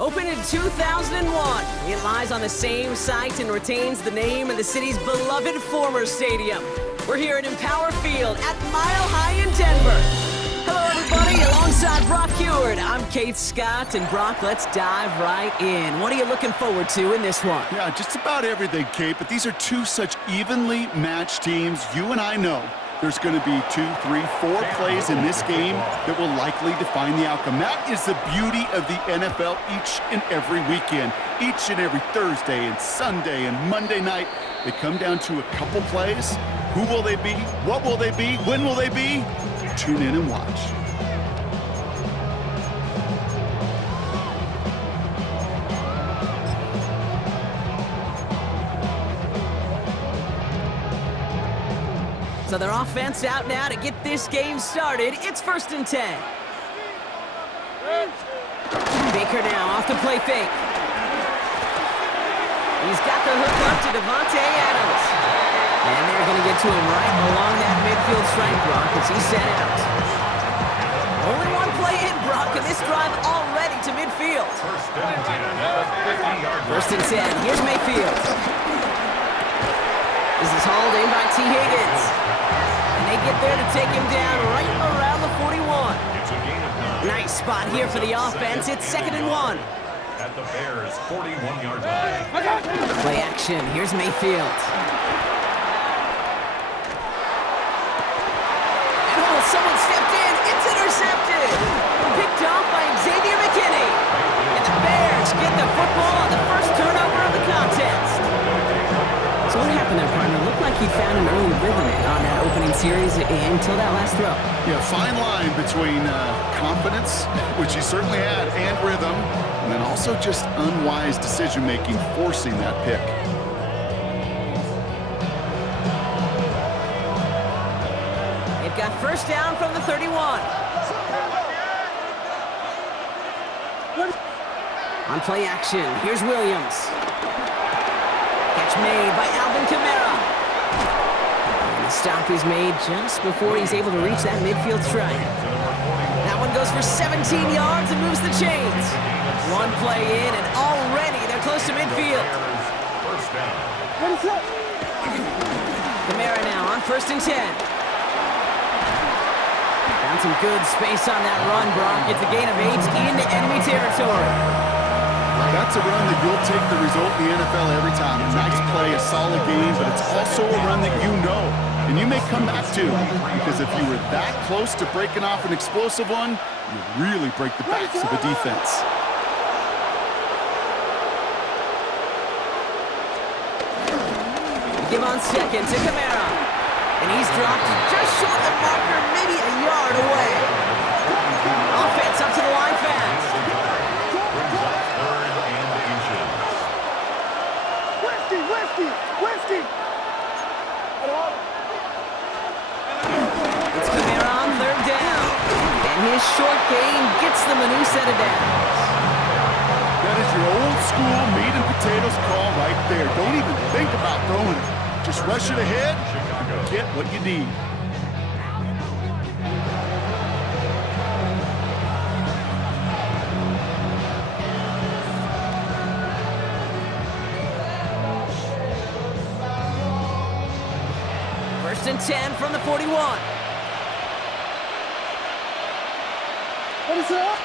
Opened in 2001, it lies on the same site and retains the name of the city's beloved former stadium. We're here at Empower Field at Mile High in Denver. Hello, everybody. Alongside Brock Heward, I'm Kate Scott. And Brock, let's dive right in. What are you looking forward to in this one? Yeah, just about everything, Kate, but these are two such evenly matched teams. You and I know there's going to be 2, 3, 4 plays in this game that will likely define the outcome. That is the beauty of the NFL each and every weekend. Each and every Thursday and Sunday and Monday night, they come down to a couple plays. Who will they be? What will they be? When will they be? Tune in and watch. So their offense out now to get this game started. It's 1st and 10. Baker now off the play fake. He's got the hook up to Devontae Adams. And they're going to get to him right along that midfield strike, Brock, as he's set out. Only one play in, Brock, and this drive already to midfield. 1st and 10. Here's Mayfield. This is hauled in by T. Higgins. And they get there to take him down right around the 41. Nice spot here for the offense. It's 2nd and 1. At the Bears' 41-yard line. Play action. Here's Mayfield. And oh, someone stepped in. It's intercepted. Picked off by Xavier McKinney. And the Bears get the football on the first turnover of the contest. So what happened there, partner? Looked like he found an early rhythm on that opening series until that last throw. Yeah, fine line between confidence, which he certainly had, and rhythm, and then also just unwise decision-making, forcing that pick. They've got first down from the 31. On play action, here's Williams. Catch made by Alvin Kamara. And the stop is made just before he's able to reach that midfield strike. That one goes for 17 yards and moves the chains. One play in, and already they're close to midfield. Kamara now on 1st and 10. Found some good space on that run, Brock. It's a gain of 8 into enemy territory. That's a run that you'll take the result in the NFL every time. A nice play, a solid game, but it's also a run that you know, and you may come back to, because if you were that close to breaking off an explosive one, you really break the backs of a defense. Give on 2nd to Kamara. And he's dropped just short of the marker, maybe a yard away. Offense up to the line fast. It's Kamara on 3rd down. And his short gain gets them a new set of downs. That is your old school meat and potatoes call right there. Don't even think about throwing it. Just rush it ahead and get what you need. First and 10 from the 41. What is up?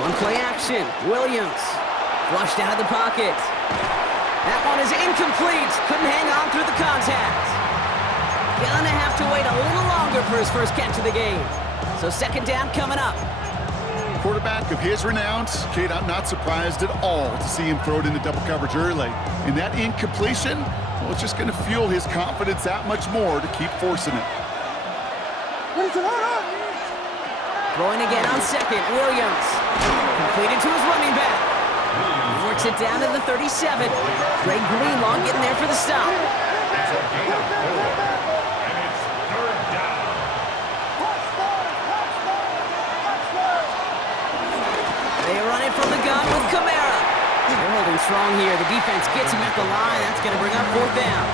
One play action. Williams flushed out of the pocket. That one is incomplete. Couldn't hang on through the contact. Gonna have to wait a little longer for his first catch of the game. So 2nd down coming up. Quarterback of his renown, Kate, I'm not surprised at all to see him throw it into double coverage early. And that incompletion, well, it's just going to fuel his confidence that much more to keep forcing it. Throwing again on 2nd, Williams. Completed to his running back. He works it down to the 37. Greg Greenlaw getting there for the stop. It's a gain of 4, and it's 3rd down. They run it from the gun with Kamara. They're holding strong here. The defense gets him at the line. That's going to bring up 4th down.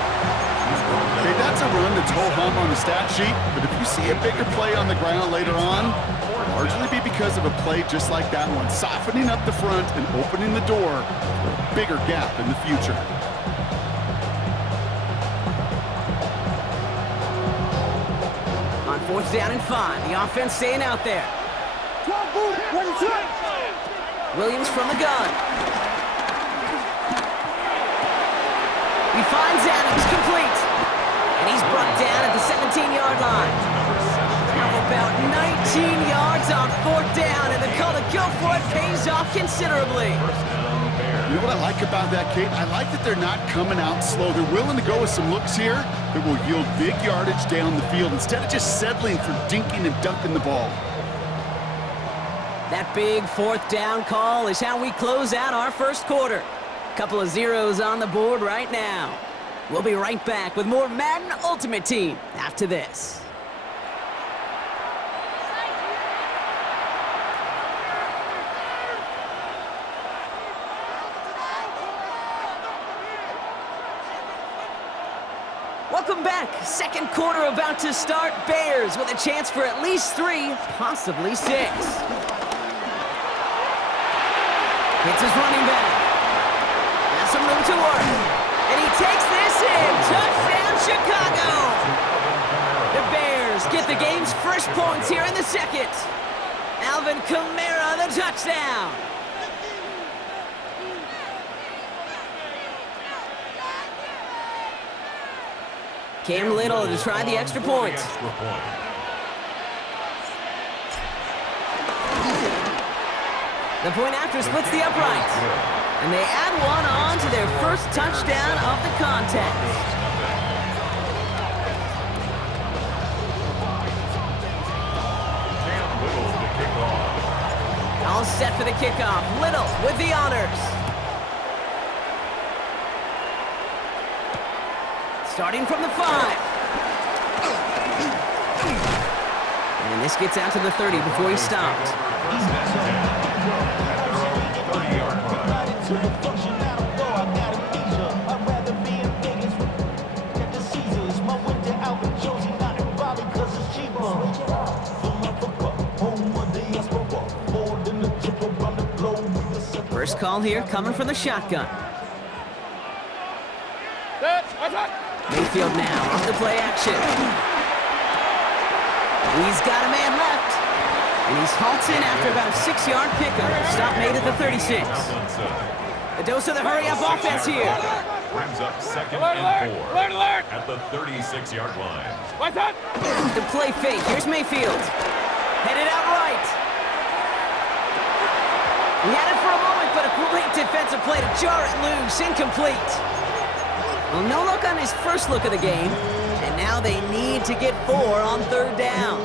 Okay, that's a run that's ho-hum on the stat sheet, but if you see a bigger play on the ground later on, Largely be because of a play just like that one, softening up the front and opening the door for a bigger gap in the future. On 4th down and 5, the offense staying out there. Williams from the gun. He finds Adams, complete. And he's brought down at the 17-yard line. How about 19 yards on 4th down, and the call to go for it pays off considerably. You know what I like about that, Kate? I like that they're not coming out slow. They're willing to go with some looks here that will yield big yardage down the field instead of just settling for dinking and dunking the ball. That big 4th down call is how we close out our first quarter. Couple of zeros on the board right now. We'll be right back with more Madden Ultimate Team after this. Welcome back. Second quarter about to start. Bears with a chance for at least 3, possibly 6. It's his running back. Has some room to work. And he takes this in. Touchdown, Chicago. The Bears get the game's first points here in the second. Alvin Kamara, the touchdown. Cam Little to try the extra point. The point after splits the upright. And they add one on to their first touchdown of the contest. All set for the kickoff. Little with the honors. Starting from the 5. And this gets out to the 30 before he's stopped. First call here coming from the shotgun. Mayfield now off the play action. He's got a man left. And he's halted after about a 6-yard pickup. Stop made at the 36. A dose of the hurry-up offense here. Brings up 2nd and 4 at the 36-yard line. The play fake. Here's Mayfield. Headed out right. He had it for a moment, but a great defensive play to jar it loose. Incomplete. Well, no look on his first look of the game, and now they need to get 4 on 3rd down.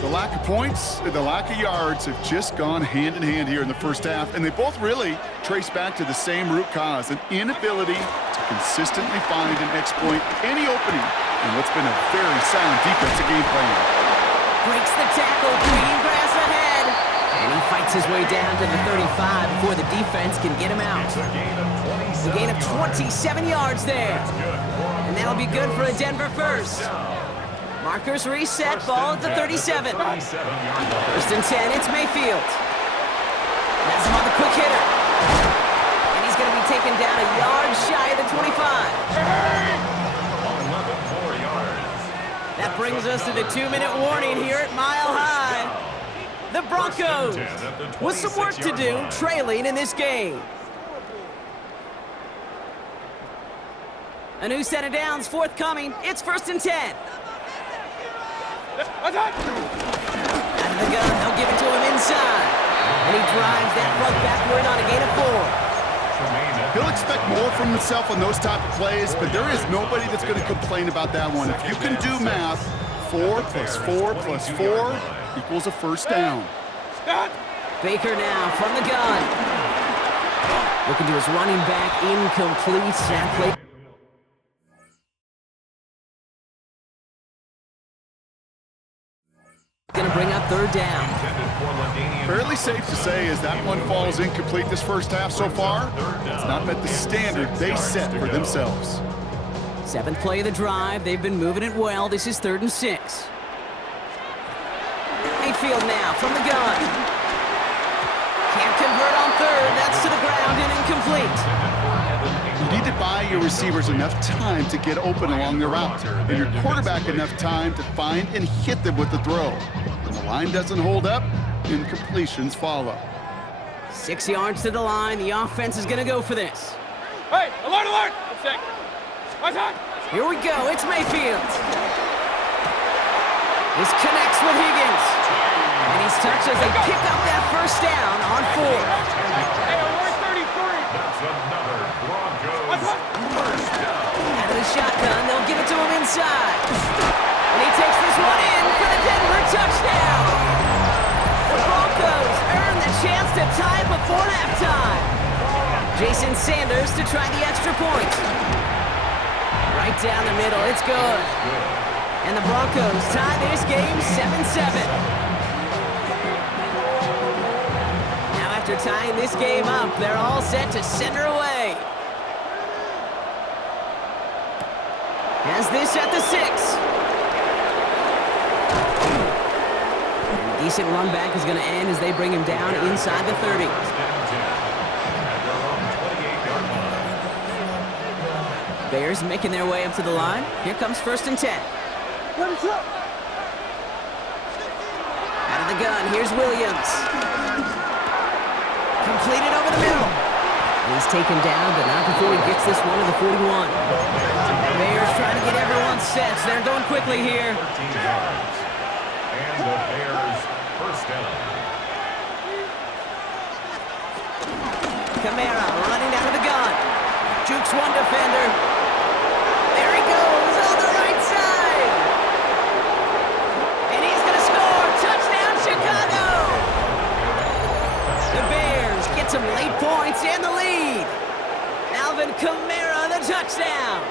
The lack of points and the lack of yards have just gone hand in hand here in the first half, and they both really trace back to the same root cause, an inability to consistently find and exploit any opening in what's been a very sound defensive game plan. Breaks the tackle, green grass ahead, and he fights his way down to the 35 before the defense can get him out. A gain of 27 yards there. And that'll be good for a Denver first. Markers reset, ball at the 37. First and 10, it's Mayfield. Has him on the quick hitter. And he's going to be taken down a yard shy of the 25. 11 more yards. That brings us to the 2-minute warning here at Mile High. The Broncos with some work to do, trailing in this game. A new set of downs forthcoming. It's 1st and 10. Out of the gun, they'll give it to him inside. And he drives that front backward on a gain of 4. He'll expect more from himself on those type of plays, but there is nobody that's going to complain about that one. If you can do math, 4 plus 4 plus 4 equals a first down. Baker now from the gun. Looking to his running back, incomplete. That play. Going to bring up 3rd down. Fairly safe to say as that one falls incomplete this first half so far, it's not met the standard they set for themselves. 7th play of the drive. They've been moving it well. This is 3rd and 6. field now from the gun. Can't convert on third. That's to the ground and incomplete. You need to buy your receivers enough time to get open along the route, and your quarterback enough time to find and hit them with the throw. When the line doesn't hold up, incompletions follow. 6 yards to the line. The offense is going to go for this. Hey, alert, alert! Check. Here we go. It's Mayfield. This connects with Higgins. And he's touched as they pick up that first down on 4. Hey, alert 33! That's another Broncos first down. Out of the shotgun, they'll give it to him inside. And he takes this one in for the Denver touchdown. The Broncos earn the chance to tie it before halftime. Jason Sanders to try the extra point. Right down the middle, it's good. And the Broncos tie this game 7-7. Now after tying this game up, they're all set to send her away. Has this at the 6. And a decent run back is going to end as they bring him down inside the 30. Bears making their way up to the line. Here comes 1st and 10. What is up? Out of the gun, here's Williams. Completed over the middle. And he's taken down, but not before he gets this one to the 41. Bears trying to get everyone set. So they're going quickly here. 13 yards. And the Bears first down. Kamara running down to the gun. Jukes one defender. There he goes on the right side. And he's going to score. Touchdown, Chicago. The Bears get some late points and the lead. Alvin Kamara, the touchdown.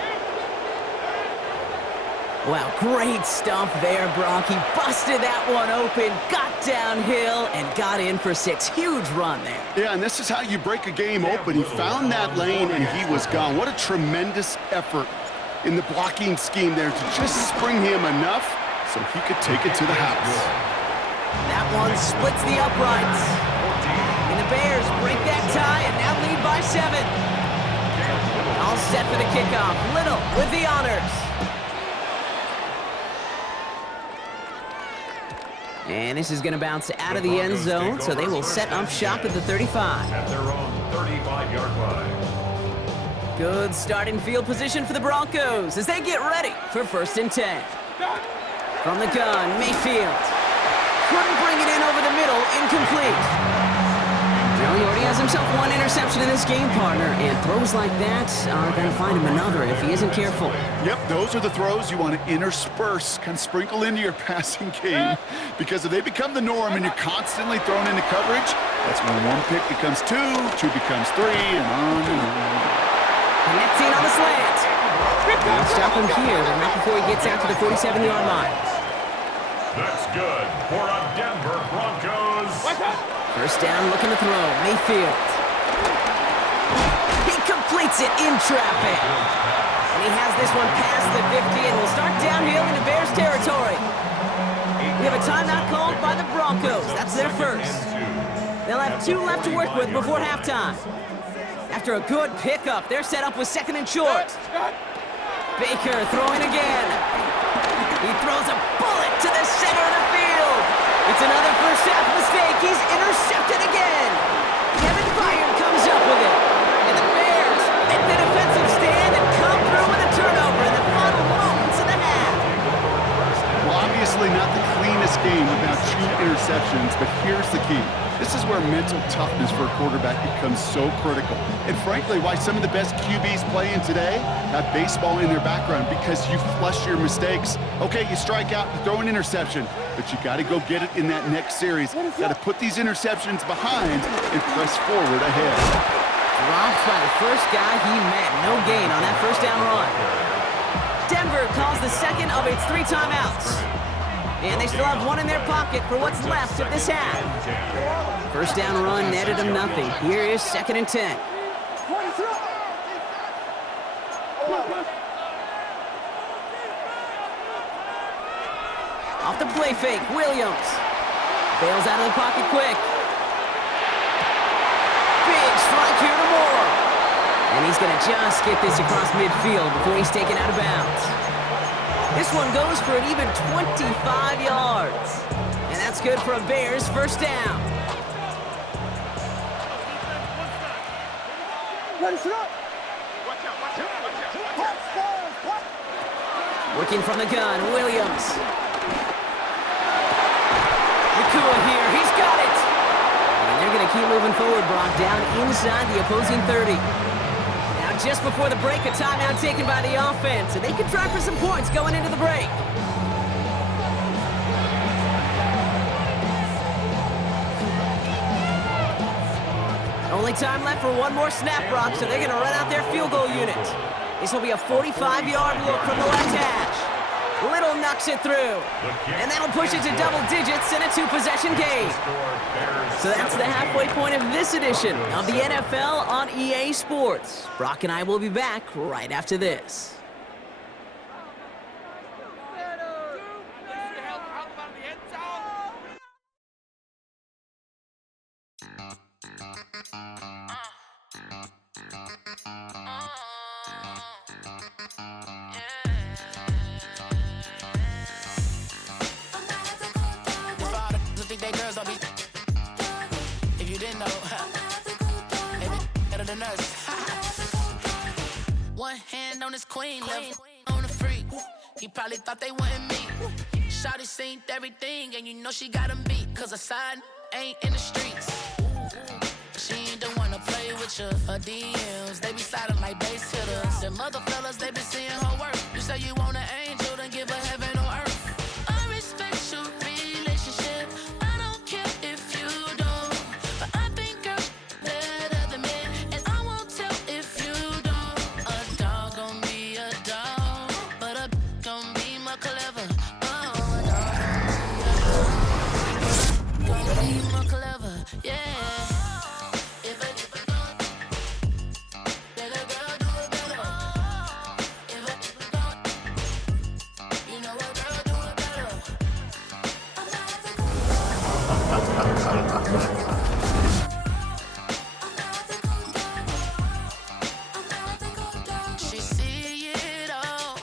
Wow, great stuff there, Brock. He busted that one open, got downhill, and got in for 6. Huge run there. Yeah, and this is how you break a game open. He found that lane, and he was gone. What a tremendous effort in the blocking scheme there to just spring him enough so he could take it to the house. That one splits the uprights. And the Bears break that tie and now lead by 7. All set for the kickoff. Little with the honors. And this is going to bounce out of the end zone, so they will set up shop at the 35. At their own 35-yard line. Good starting field position for the Broncos as they get ready for 1st and 10. From the gun, Mayfield. Couldn't bring it in over the middle, incomplete. Well, he already has himself one interception in this game, partner, and throws like that are going to find him another if he isn't careful. Yep, those are the throws you want to intersperse, kind of sprinkle into your passing game, because if they become the norm and you're constantly thrown into coverage, that's when 1 pick becomes 2, 2 becomes 3, and on and on. Connecting on the slant. They'll stop him here, but not before he gets out to the 47-yard line. That's good for a Denver Broncos. First down, looking to throw. Mayfield. He completes it in traffic. And he has this one past the 50 and will start downhill into Bears territory. We have a timeout called by the Broncos. That's their first. They'll have 2 left to work with before halftime. After a good pickup, they're set up with 2nd and short. Baker throwing again. He throws a bullet to the center of the field. It's another first half mistake. He's intercepted again. Kevin Byard comes up with it. And the Bears make the defensive stand and come through with a turnover in the final moments of the half. Well, obviously not the cleanest game without 2 interceptions, but here's the key. This is where mental toughness for a quarterback becomes so critical. And frankly, why some of the best QBs playing today have baseball in their background, because you flush your mistakes. Okay, you strike out, you throw an interception, but you got to go get it in that next series. Got to put these interceptions behind and press forward ahead. Dropped by the first guy he met. No gain on that first down run. Denver calls the second of its 3 timeouts. And they still have 1 in their pocket for what's left of this half. First down run netted them nothing. Here is 2nd and 10. Off the play fake, Williams. Bails out of the pocket quick. Big strike here to Moore. And he's going to just get this across midfield before he's taken out of bounds. This one goes for an even 25 yards. And that's good for a Bears first down. Working from the gun, Williams. Nakua here, he's got it! And they're going to keep moving forward, Brock, down inside the opposing 30. Now, just before the break, a timeout taken by the offense, and they can try for some points going into the break. Only time left for one more snap, Brock, so they're going to run out their field goal unit. This will be a 45-yard look from the left hash. Little knocks it through. And that'll push it to double digits in a two-possession game. So that's the halfway point of this edition of the NFL on EA Sports. Brock and I will be back right after this. If you didn't know, better than us. One hand on his queen, left on the freak. He probably thought they wanted me. Shawty seen everything, and you know she got him beat. Cause her side ain't in the streets. She ain't the one to play with you. Her DMs, they be sliding like base hitters. Them other fellas, they be seeing her work. You say you want an angel, then give her heaven on earth. I respect your relationship. I don't care if you don't. But I think girls better than men. And I won't tell if you don't. A dog gon' be a dog. But a gon' be more clever. Oh, a dog gon' be more clever. Yeah. She see it all,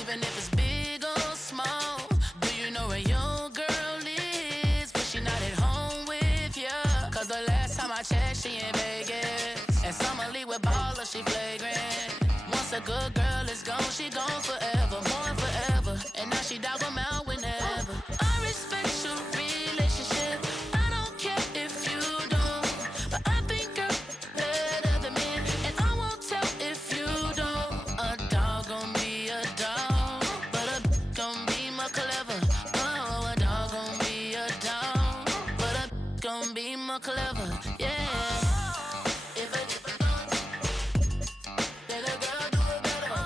even if it's big or small. Do you know where your girl is, but she not at home with ya? Cause the last time I checked, she in Vegas. And summer leave with baller, she flagrant. Once a good girl is gone, she gone forever, more forever. And now she dog 'em out whenever. I respect your relationship. I don't care if you don't. But I think girls better than men. And I won't tell if you don't. A dog gon' be a dog. But a gon' be more clever. Oh, a dog gon' be a dog. But a gon' be more clever. Yeah. If a girl do it better.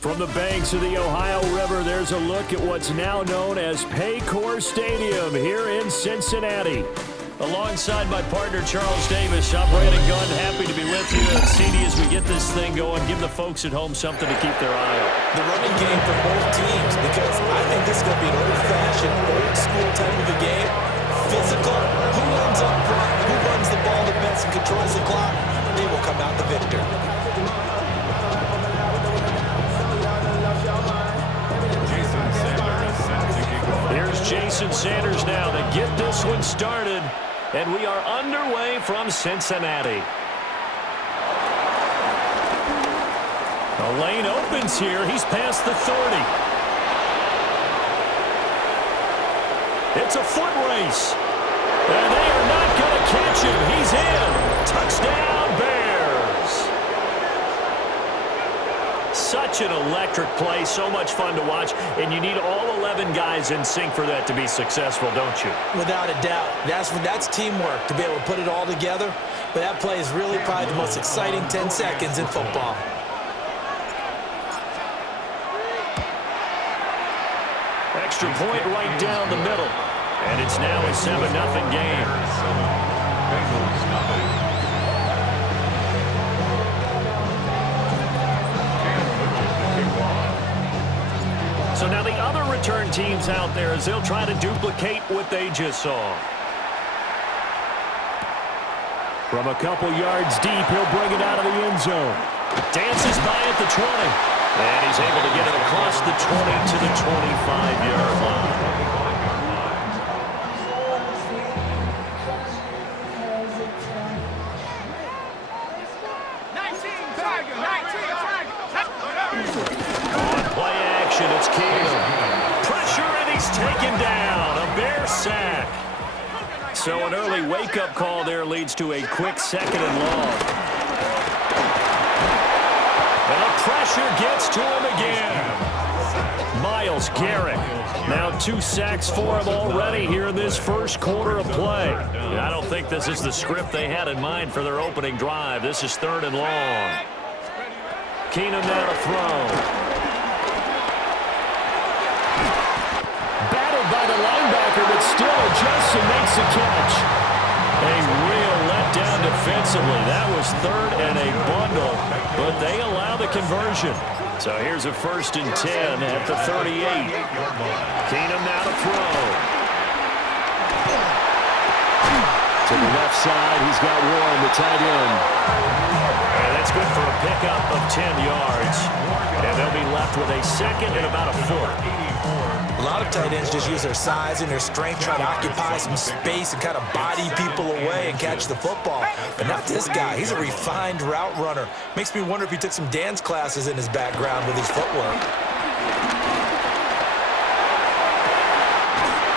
From the banks of the Ohio River, there's a look at what's now known as Paycor Stadium here in Cincinnati. Alongside my partner, Charles Davis, I'm Brandon Gunn, happy to be with you. And CD, as we get this thing going, give the folks at home something to keep their eye on. The running game for both teams, because I think this is going to be an old-fashioned, old-school type of a game. Physical, who runs up front, who runs the ball the best and controls the clock, they will come out the victor. Here's Jason Sanders now to get this one started, and we are underway from Cincinnati. The lane opens here. He's past the 30. It's a foot race, and they are not going to catch him. He's in. Touchdown, Bears. Such an electric play, so much fun to watch, and you need all 11 guys in sync for that to be successful, don't you? Without a doubt. That's teamwork, to be able to put it all together. But that play is really probably the most exciting 10 seconds in football. Extra point right down the middle, and it's now a 7-0 game. So now the other return teams out there as they'll try to duplicate what they just saw. From a couple yards deep, he'll bring it out of the end zone. Dances by at the 20. And he's able to get it across the 20 to the 25-yard line. It's Keenum. Pressure, and he's taken down. A Bear sack. So an early wake-up call there leads to a quick 2nd and long. And the pressure gets to him again. Myles Garrett. Now 2 sacks for him already here in this first quarter of play. I don't think this is the script they had in mind for their opening drive. This is 3rd and long. Keenum now to throw. By the linebacker, but still adjusts and makes the catch. A real letdown defensively. That was 3rd and a bundle, but they allow the conversion. So here's a 1st and 10 at the 38. Keenum now to throw. To the left side, he's got Warren, the tight end. And that's good for a pickup of 10 yards. And they'll be left with a 2nd and about a 4. A lot of tight ends just use their size and their strength, try to occupy some space and kind of body people away and catch the football. But not this guy. He's a refined route runner. Makes me wonder if he took some dance classes in his background with his footwork.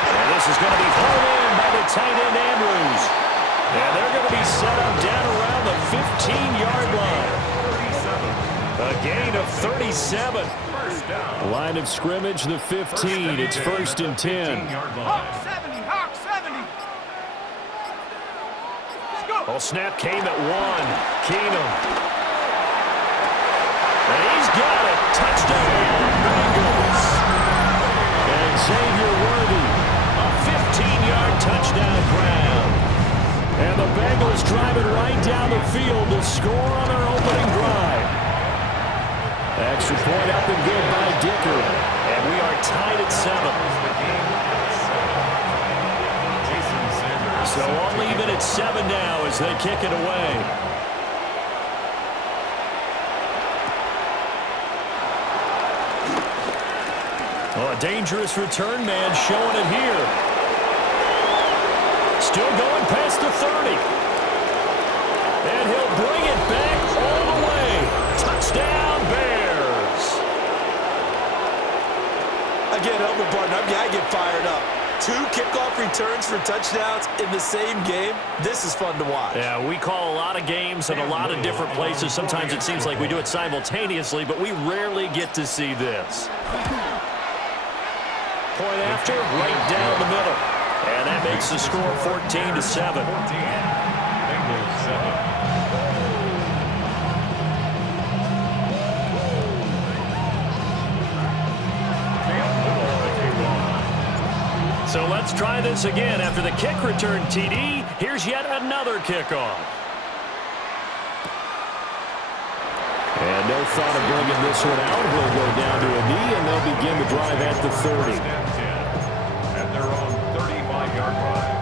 And this is going to be hauled in by the tight end Andrews. And they're going to be set up down around the 15-yard line. A gain of 37. Line of scrimmage, the 15. It's 1st and 10. Hawk 70, Hawk 70. Let's go. Well, snap came at 1. Keenum. And he's got it. Touchdown, Bengals. And Xavier Worthy, a 15-yard touchdown grab. And the Bengals drive it right down the field to score on their opening drive. Extra point up and good by Dicker. And we are tied at 7. So all even at 7 now as they kick it away. Oh, a dangerous return man showing it here. Still going past the 30. And he'll bring it back all the way. Touchdown, Bears. Again, help partner. I get fired up. 2 kickoff returns for touchdowns in the same game. This is fun to watch. Yeah, we call a lot of games in a lot of different places. Sometimes it seems like we do it simultaneously, but we rarely get to see this. Point after, right down the middle. And that makes the score 14-7. Bengals 7. So let's try this again. After the kick return TD, here's yet another kickoff. And no thought of bringing this one out. He'll go down to a knee, and they'll begin the drive at the 30. At their own 35-yard line.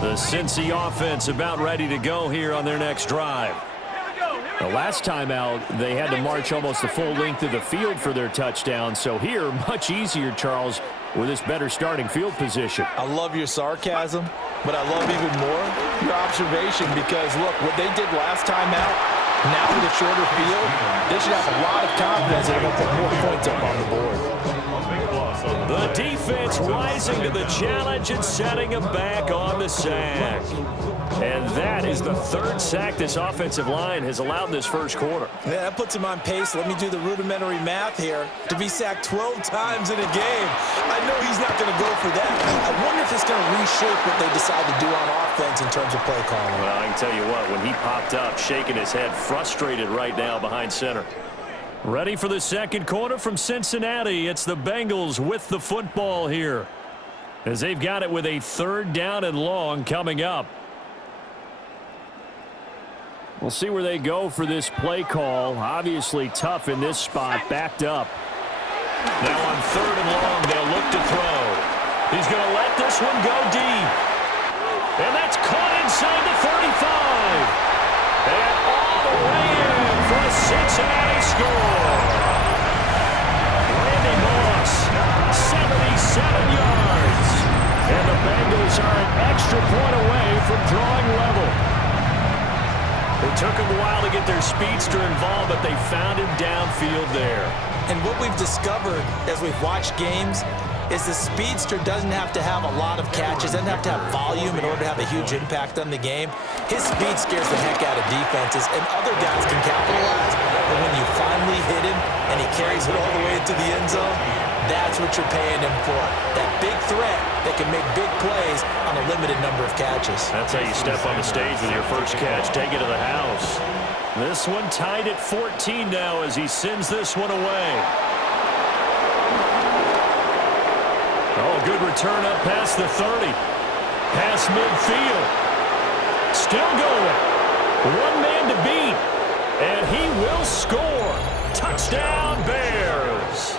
The Cincy offense about ready to go here on their next drive. The last time out, they had to march almost the full length of the field for their touchdown. So here, much easier, Charles, with this better starting field position. I love your sarcasm, but I love even more your observation because, look, what they did last time out, now with a shorter field, they should have a lot of confidence they're going to put more points up on the board. The defense rising to the challenge and setting them back on the sack. And that is the third sack this offensive line has allowed this first quarter. Yeah, that puts him on pace. Let me do the rudimentary math here. To be sacked 12 times in a game. I know he's not going to go for that. I wonder if it's going to reshape what they decide to do on offense in terms of play calling. Well, I can tell you what, when he popped up, shaking his head, frustrated right now behind center. Ready for the second quarter from Cincinnati. It's the Bengals with the football here, as they've got it with a 3rd down and long coming up. We'll see where they go for this play call. Obviously tough in this spot, backed up. Now on 3rd and long, they'll look to throw. He's going to let this one go deep. And that's caught inside the 35. And all the way in for a Cincinnati score. Randy Moss, 77 yards. And the Bengals are an extra point away from drawing level. It took them a while to get their speedster involved, but they found him downfield there. And what we've discovered as we've watched games is the speedster doesn't have to have a lot of catches, doesn't have to have volume in order to have a huge impact on the game. His speed scares the heck out of defenses, and other guys can capitalize. But when you finally hit him and he carries it all the way into the end zone, that's what you're paying him for. That big threat that can make big plays on a limited number of catches. That's how you step on the stage with your first catch. Take it to the house. This one tied at 14 now as he sends this one away. Oh, good return up past the 30. Past midfield. Still going. One man to beat. And he will score. Touchdown, Bears.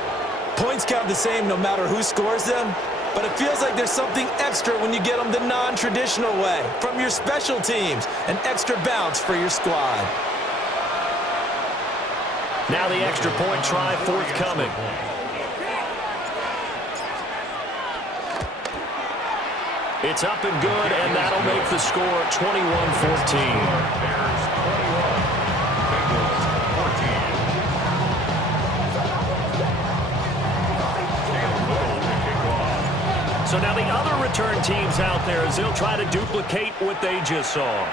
Points count the same no matter who scores them, but it feels like there's something extra when you get them the non-traditional way. From your special teams, an extra bounce for your squad. Now the extra point try forthcoming. It's up and good, and that'll make the score 21-14. So now the other return teams out there as they'll try to duplicate what they just saw.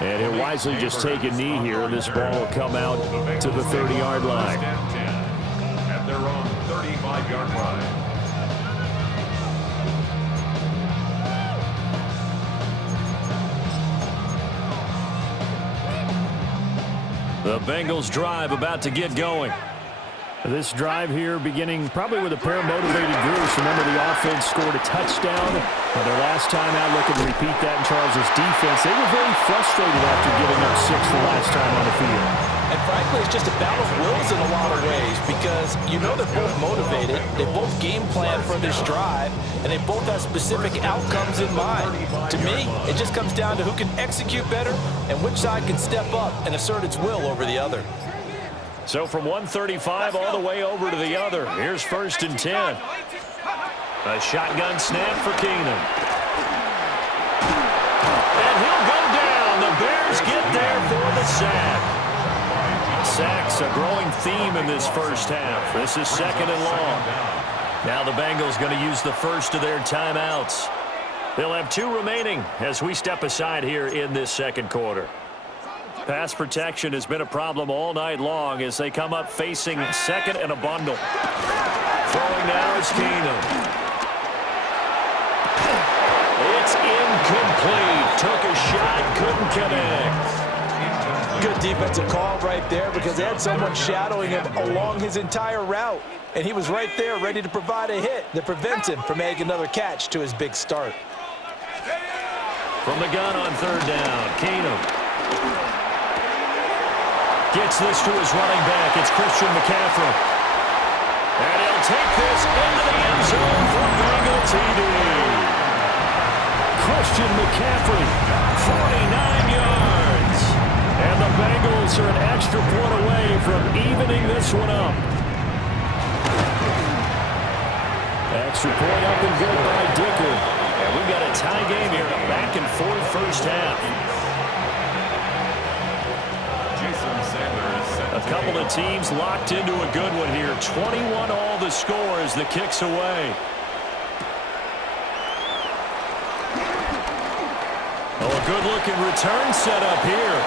And he'll wisely just take a knee here. This ball will come out to the 30-yard line. At their own 35-yard line. The Bengals drive about to get going. This drive here beginning probably with a pair of motivated groups. Remember, the offense scored a touchdown. Their last time out, looking to repeat that in Charles's defense. They were very frustrated after giving up 6 the last time on the field. And frankly, it's just a battle of wills in a lot of ways because you know they're both motivated. They both game plan for this drive, and they both have specific outcomes in mind. To me, it just comes down to who can execute better and which side can step up and assert its will over the other. So from 135 all the way over to the other. Here's 1st and 10. A shotgun snap for Keenum. And he'll go down. The Bears get there for the sack. Sacks a growing theme in this first half. This is 2nd and long. Now the Bengals going to use the first of their timeouts. They'll have 2 remaining as we step aside here in this second quarter. Pass protection has been a problem all night long as they come up facing 2nd and a bundle. Throwing now is Keenum. It's incomplete. Took a shot, couldn't connect. Good defensive call right there because they had someone shadowing him along his entire route. And he was right there ready to provide a hit that prevents him from making another catch to his big start. From the gun on third down, Keenum gets this to his running back. It's Christian McCaffrey. And he'll take this into the end zone for Bengal TD. Christian McCaffrey, 49 yards. And the Bengals are an extra point away from evening this one up. Extra point up and good by Dicker. And we've got a tie game here, a back-and-forth first half. A couple of teams locked into a good one here. 21 all the score as the kick's away. Oh, a good-looking return set up here.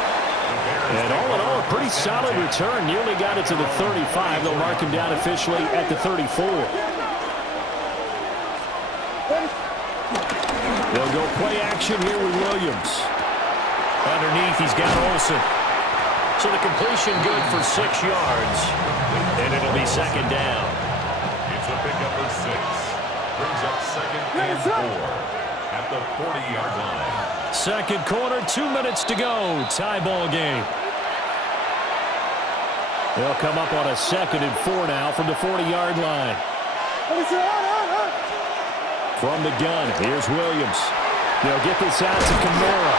And all in all, a pretty solid return. Nearly got it to the 35. They'll mark him down officially at the 34. They'll go play action here with Williams. Underneath, he's got Olsen. So the completion good for 6 yards. And it'll be second down. It's a pickup of 6. Brings up second and 4 at the 40-yard line. Second quarter, 2 minutes to go. Tie ball game. They'll come up on a 2nd and 4 now from the 40-yard line. From the gun, here's Williams. They'll get this out to Kamara.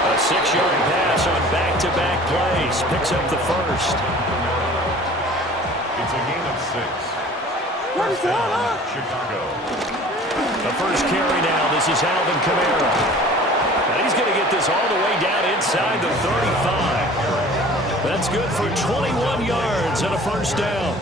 A 6-yard pass on back-to-back plays. Picks up the first. It's a gain of 6. First down, Chicago. The first carry now. This is Alvin Kamara. And he's going to get this all the way down inside the 35. That's good for 21 yards and a first down.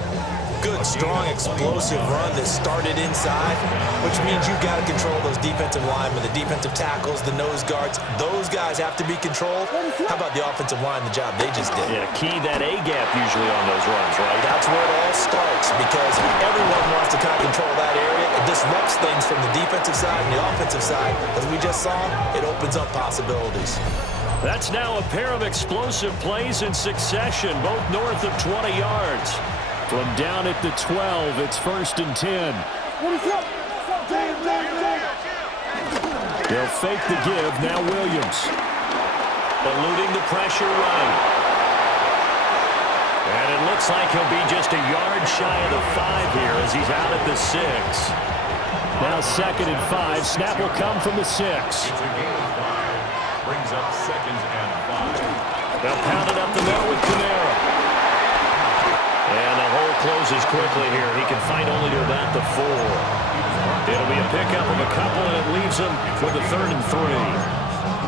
Good, strong, explosive run that started inside, which means you've got to control those defensive linemen, the defensive tackles, the nose guards. Those guys have to be controlled. How about the offensive line, the job they just did? Yeah, key that A-gap usually on those runs, right? That's where it all starts because everyone wants to kind of control that area. It disrupts things from the defensive side and the offensive side. As we just saw, it opens up possibilities. That's now a pair of explosive plays in succession, both north of 20 yards. From down at the 12, it's 1st and 10. They'll fake the give, now Williams. Eluding the pressure right. And it looks like he'll be just a yard shy of the 5 here as he's out at the 6. Now 2nd and 5. Snap will come from the 6. It's a gain of 5. Brings up 2nd and 5. They'll pound it up the middle with Kamara. And the hole closes quickly here. He can fight only to about the 4. It'll be a pickup of a couple, and it leaves him with a 3rd and 3.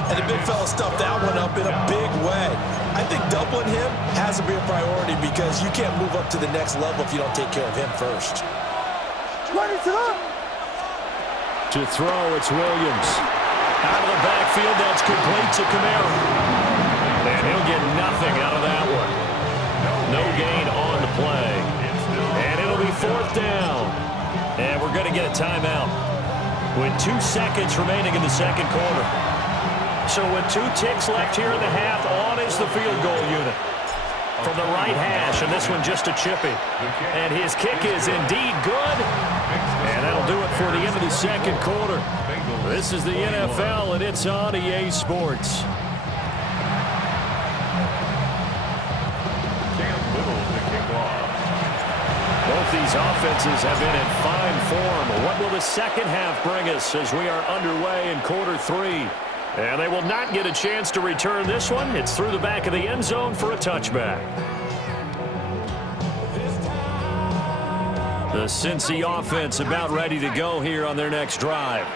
And the big fella stuffed that one up in a big way. I think doubling him has to be a priority because you can't move up to the next level if you don't take care of him first. To throw, it's Williams. Out of the backfield, that's complete to Kamara. And he'll get nothing out of that one. No gain on the play. And it'll be 4th down. And we're going to get a timeout with 2 seconds remaining in the second quarter. So with 2 ticks left here in the half, on is the field goal unit. From the right hash, and this one just a chippy. And his kick is indeed good. And that'll do it for the end of the second quarter. This is the NFL, and it's on EA Sports. Both these offenses have been in fine form. What will the second half bring us as we are underway in quarter 3? And they will not get a chance to return this one. It's through the back of the end zone for a touchback. The Cincy offense about ready to go here on their next drive.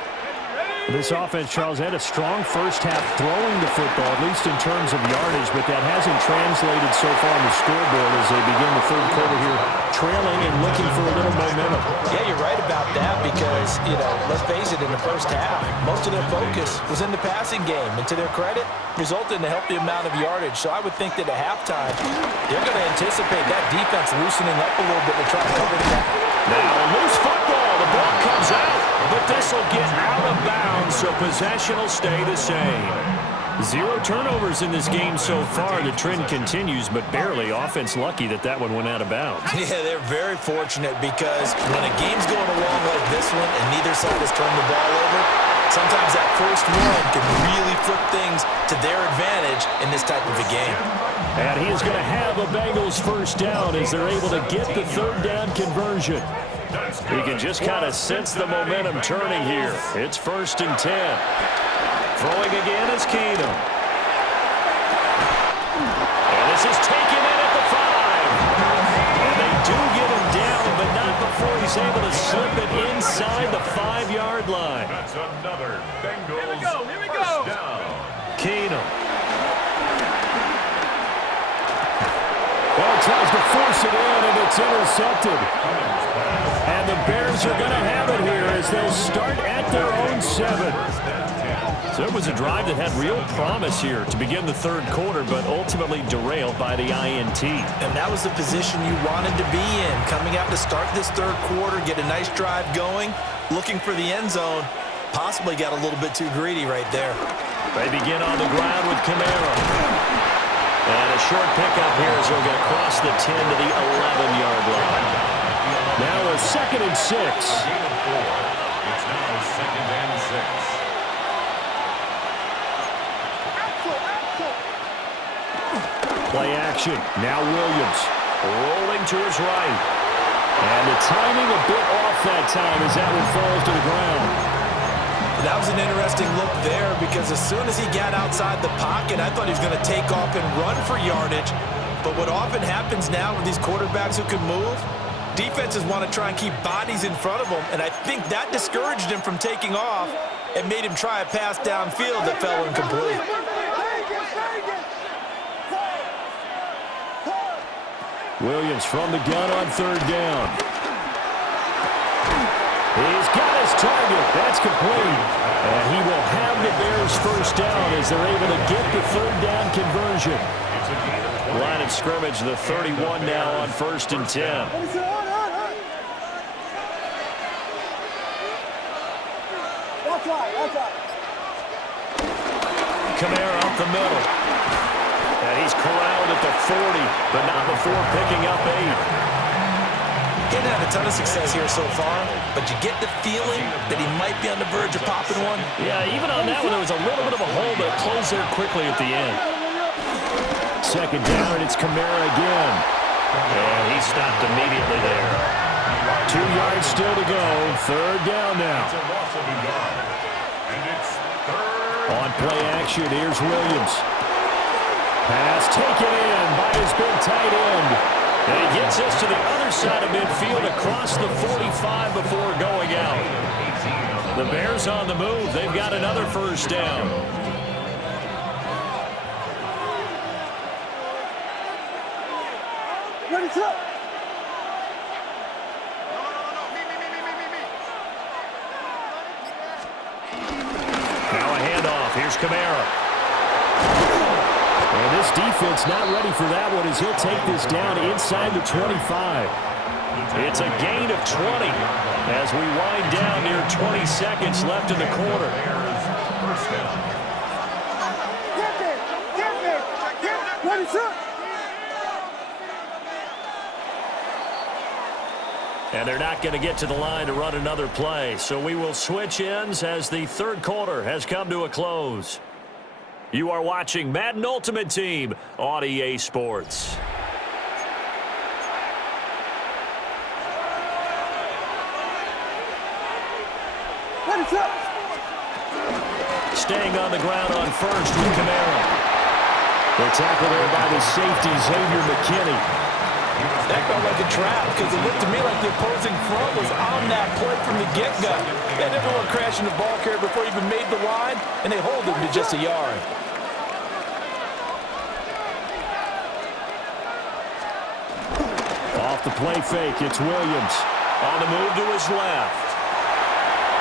This offense, Charles, had a strong first half throwing the football, at least in terms of yardage, but that hasn't translated so far on the scoreboard as they begin the third quarter here, trailing and looking for a little momentum. Yeah, you're right about that because, let's face it, in the first half, most of their focus was in the passing game, and to their credit, resulted in a healthy amount of yardage. So I would think that at halftime, they're going to anticipate that defense loosening up a little bit to try to cover the gap. Now a loose football. The ball comes out. but this will get out of bounds, so possession will stay the same. 0 turnovers in this game so far. The trend continues, but barely. Offense lucky that that one went out of bounds. Yeah, they're very fortunate because when a game's going along like this one and neither side has turned the ball over, sometimes that first one can really flip things to their advantage in this type of a game. And he is going to have a Bengals first down as they're able to get the third down conversion. You can just kind of sense the momentum turning here. It's 1st and 10. Throwing again is Keenum. And this is taken in at the 5. And they do get him down, but not before he's able to slip it inside the 5-yard line. That's another Bengals Here we go. first down. Keenum. Well, tries to force it in, and it's intercepted. And the Bears are going to have it here as they'll start at their own 7. So it was a drive that had real promise here to begin the third quarter, but ultimately derailed by the INT. And that was the position you wanted to be in, coming out to start this third quarter, get a nice drive going, looking for the end zone. Possibly got a little bit too greedy right there. They begin on the ground with Camaro. And a short pickup here as they'll get across the 10 to the 11-yard line. Now a 2nd and 6. Gain of 4. It's now 2nd and 6. Play action. Now Williams rolling to his right. And the timing a bit off that time as that one falls to the ground. That was an interesting look there because as soon as he got outside the pocket, I thought he was going to take off and run for yardage. But what often happens now with these quarterbacks who can move, defenses want to try and keep bodies in front of them, and I think that discouraged him from taking off and made him try a pass downfield that fell incomplete. Williams from the gun on 3rd down. He's got his target. That's complete. And he will have the Bears first down as they're able to get the third down conversion. Line of scrimmage, the 31 now on 1st and 10. Camaro up the middle. And he's corralled at the 40, but not before picking up 8. He didn't have a ton of success here so far, but you get the feeling that he might be on the verge of popping one. Yeah, even on that one, there was a little bit of a hole, but closed there quickly at the end. 2nd down, and it's Camaro again. And he stopped immediately there. 2 yards still to go. 3rd down now. It's a loss of a yard. And it's 3rd. On play action, here's Williams. Pass taken in by his big tight end. And he gets us to the other side of midfield across the 45 before going out. The Bears on the move. They've got another first down. Now a handoff. Here's Camaro. And this defense not ready for that one as he'll take this down inside the 25. It's a gain of 20 as we wind down near 20 seconds left in the quarter. First down. And they're not going to get to the line to run another play. So we will switch ends as the third quarter has come to a close. You are watching Madden Ultimate Team on EA Sports. Staying on the ground on first with Camaro. The tackle there by the safety, Xavier McKinney. That felt like a trap because it looked to me like the opposing front was on that play from the get-go. They had everyone crashing the ball carrier before he even made the line, and they hold him to just a yard. Off the play fake, it's Williams. On the move to his left.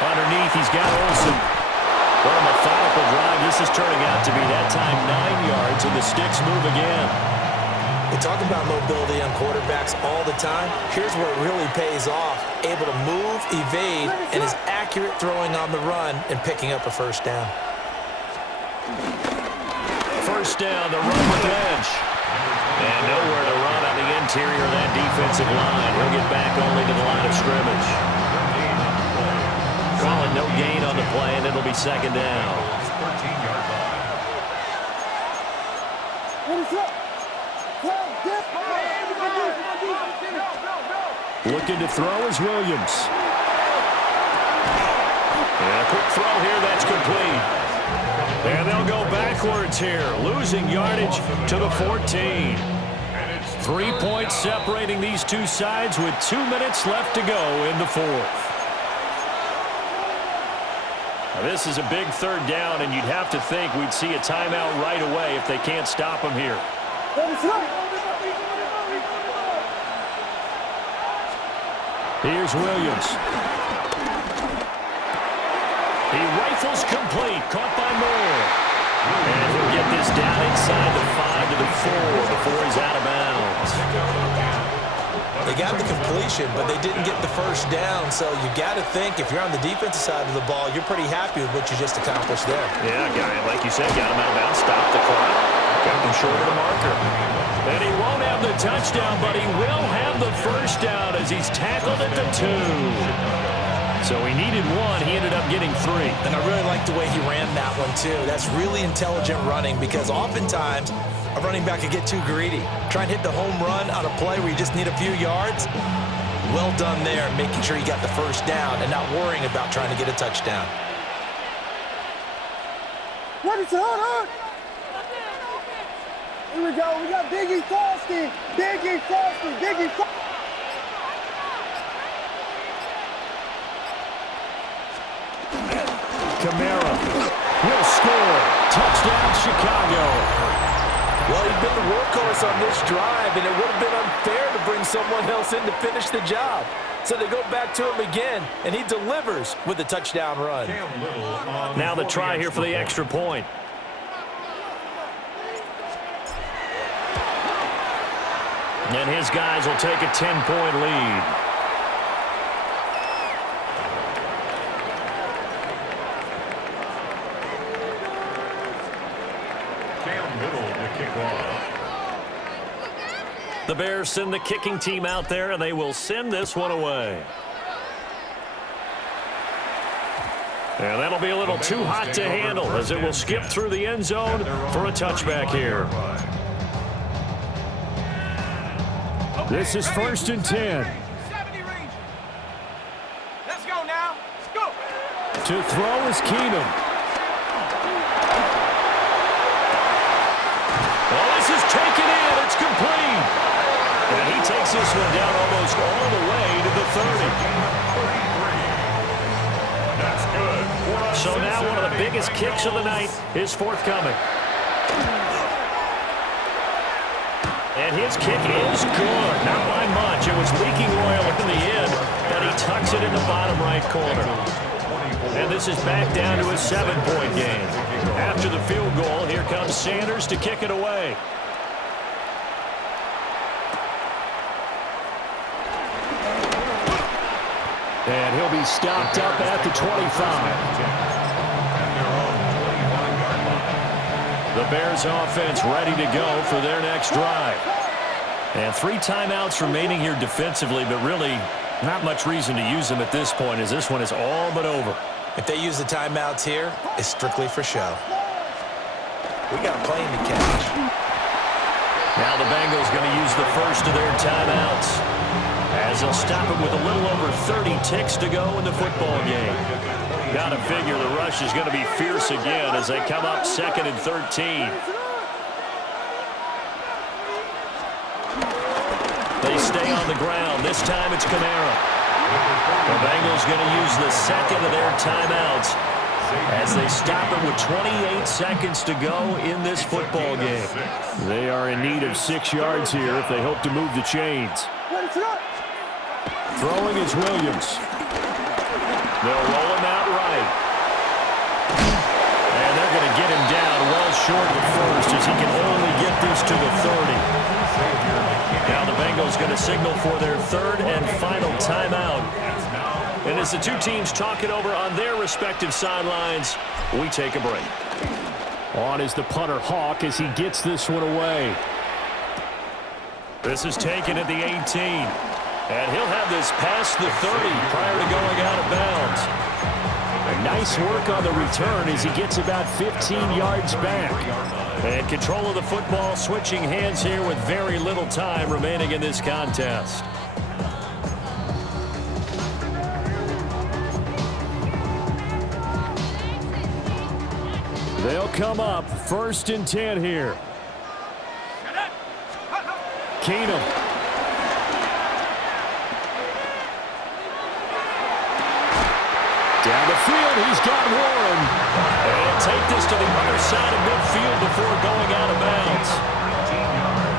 Underneath, he's got Olsen. What a methodical drive. This is turning out to be that time 9 yards, and the sticks move again. We talk about mobility on quarterbacks all the time. Here's where it really pays off. Able to move, evade, and is accurate throwing on the run and picking up a first down. First down, the run with edge. And nowhere to run on the interior of that defensive line. He'll get back only to the line of scrimmage. Calling no gain on the play, and it'll be second down. 13-yard line. Looking to throw is Williams. And a quick throw here, that's complete. And they'll go backwards here, losing yardage to the 14. 3 points separating these two sides with 2 minutes left to go in the fourth. Now, this is a big third down, and you'd have to think we'd see a timeout right away if they can't stop them here. Here's Williams. He rifles complete, caught by Moore. And he'll get this down inside the 5 to the 4 before he's out of bounds. They got the completion, but they didn't get the first down, so you got to think if you're on the defensive side of the ball, you're pretty happy with what you just accomplished there. Yeah, like you said, got him out of bounds, stopped the clock, got him short of the marker. And he won't have the touchdown, but he will have the first down as he's tackled at the 2. So he needed 1. He ended up getting 3. And I really like the way he ran that one, too. That's really intelligent running because oftentimes a running back could get too greedy. Try and hit the home run on a play where you just need a few yards. Well done there, making sure you got the first down and not worrying about trying to get a touchdown. Here we go. We got Biggie Frosty. Biggie Frosty. Biggie Frosty. Kamara will score. Touchdown, Chicago. Well, he's been the workhorse on this drive, and it would have been unfair to bring someone else in to finish the job. So they go back to him again, and he delivers with a touchdown run. Now the try here for the extra point. And his guys will take a 10-point lead. The Bears send the kicking team out there, and they will send this one away. And that'll be a little too hot to handle as it will skip through the end zone for a touchback here. This is 1st and 10. 70 range. Let's go now. Let's go. To throw is Keenum. Oh, this is taken in. It's complete. And he takes this one down almost all the way to the 30. That's good. So now one of the biggest kicks of the night is forthcoming. And his kick is good. Not by much. It was leaking oil in the end, but he tucks it in the bottom right corner. And this is back down to a 7-point game. After the field goal, here comes Sanders to kick it away. And he'll be stopped up at the 25. The Bears offense ready to go for their next drive. And 3 timeouts remaining here defensively, but really not much reason to use them at this point as this one is all but over. If they use the timeouts here, it's strictly for show. We got a plane to catch. Now the Bengals going to use the first of their timeouts as they'll stop it with a little over 30 ticks to go in the football game. Got to figure the rush is going to be fierce again as they come up 2nd and 13. They stay on the ground. This time it's Kamara. The Bengals going to use the second of their timeouts as they stop it with 28 seconds to go in this football game. They are in need of 6 yards here if they hope to move the chains. Throwing is Williams. They'll roll him out right. And they're going to get him down well short of the first as he can only get this to the 30. a signal for their third and final timeout. And as the two teams talk it over on their respective sidelines, we take a break. On is the punter, Hawk, as he gets this one away. This is taken at the 18. And he'll have this past the 30 prior to going out of bounds. Nice work on the return as he gets about 15 yards back. And control of the football switching hands here with very little time remaining in this contest. They'll come up 1st and 10 here. Keenum. Down the field, he's got Warren. And take this to the other side of midfield before going out of bounds.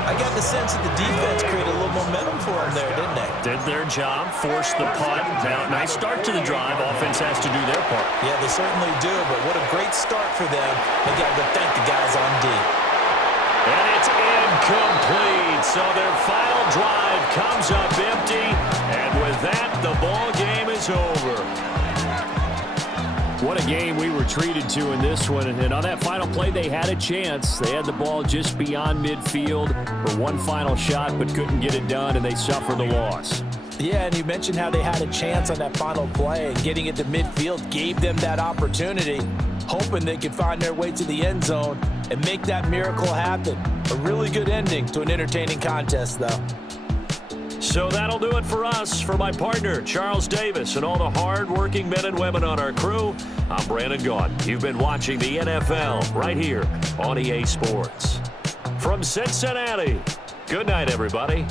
I got the sense that the defense created a little momentum for them there, didn't they? Did their job, forced the punt. Now, nice start to the drive. Offense has to do their part. Yeah, they certainly do, but what a great start for them. They got to thank the guys on D. And it's incomplete. So their final drive comes up empty. And with that, the ball game is over. What a game we were treated to in this one. And on that final play, they had a chance. They had the ball just beyond midfield for one final shot, but couldn't get it done, and they suffered the loss. Yeah, and you mentioned how they had a chance on that final play, and getting it to midfield gave them that opportunity, hoping they could find their way to the end zone and make that miracle happen. A really good ending to an entertaining contest, though. So that'll do it for us. For my partner, Charles Davis, and all the hard-working men and women on our crew, I'm Brandon Gaudin. You've been watching the NFL right here on EA Sports. From Cincinnati, good night, everybody.